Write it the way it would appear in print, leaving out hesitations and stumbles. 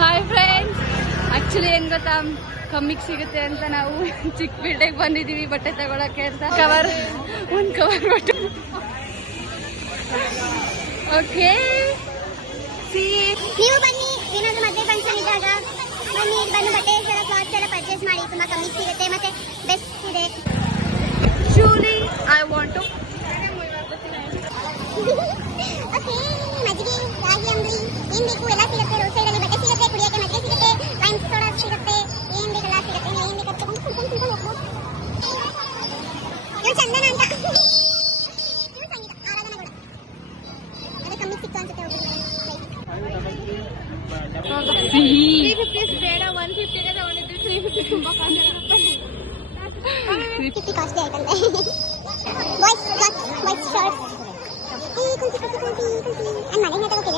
Hi friends, actually ಏನ್ ಗೊತ್ತಾ, ಕಮ್ಮಿಗೆ ಸಿಗುತ್ತೆ ಅಂತ ನಾವು ಚಿಕ್ಕಪೇಟೆಗೆ ಬಂದಿದೀವಿ ಬಟ್ಟೆ ತಗೊಳಕ್ಕೆ ಅಂತ. ಒಂದು ಕವರ್ ಬಟ್ಟೆ. ಓಕೆ, ನೀವು ಬನ್ನಿ, ಏನಾದ್ರು ಮದುವೆ ಫಂಕ್ಷನ್ ಇದ್ದಾಗ ಬನ್ನಿ, ಬಂದು ಬಟ್ಟೆ ಎಲ್ಲ ಕ್ಲಾತ್ಸ್ ಎಲ್ಲ ಪರ್ಚೇಸ್ ಮಾಡಿ, ತುಂಬಾ ಕಮ್ಮಿ ಸಿಗುತ್ತೆ ಮತ್ತೆ ಬೆಸ್ಟ್ ಇದೆ. ಶೂಲಿ ಐ ವಾಂಟ್ ಟು. ಓಕೆ, ಮಜ್ಜಿಗೆ, ರಾಗಿ ಅಂಬಲಿ, ಏನ್ ಬೇಕು ಎಲ್ಲ ಸಿಗುತ್ತೆ. ರೋಡ್ ಸೈಡ್ ಅಲ್ಲಿ ಬಟ್ಟೆ ಸಿಗುತ್ತೆ, ಕುಡಿಯಕ್ಕೆ ಮಜ್ಜಿಗೆ ಸಿಗುತ್ತೆ, ವೈನ್ ಸೋಡಾ ಸಿಗುತ್ತೆ, ಏನ್ ಬೇಕೆಲ್ಲ ಸಿಗುತ್ತೆ. ಏನ್ ಬೇಕು ಇವ್ರು ಚಂದನ ಅಂತ, ಇವ್ರು ಸಂಗೀತ, ಆರಾಧನಾ ಕೂಡ. ಅದು ಕಮ್ಮಿ ಸಿಕ್ತು ಅನ್ಸುತ್ತೆ. ಸಿಹಿ 350 ಬೇಡ, 150ಗೆ ತಗೊಂಡಿದ್ದು. 350 ತುಂಬಾ ಕಾಸ್ಟ್ಲಿ ಆಯ್ತಂತೆ. ಬಾಯ್ಸ್ ಶರ್ಟ್ಸ್, ಈ ಕುಂತಿ ಕುಂತಿ ಕುಂತಿ ಕುಂತಿ. ಮನೆಗೆ ತಗೋಕೆ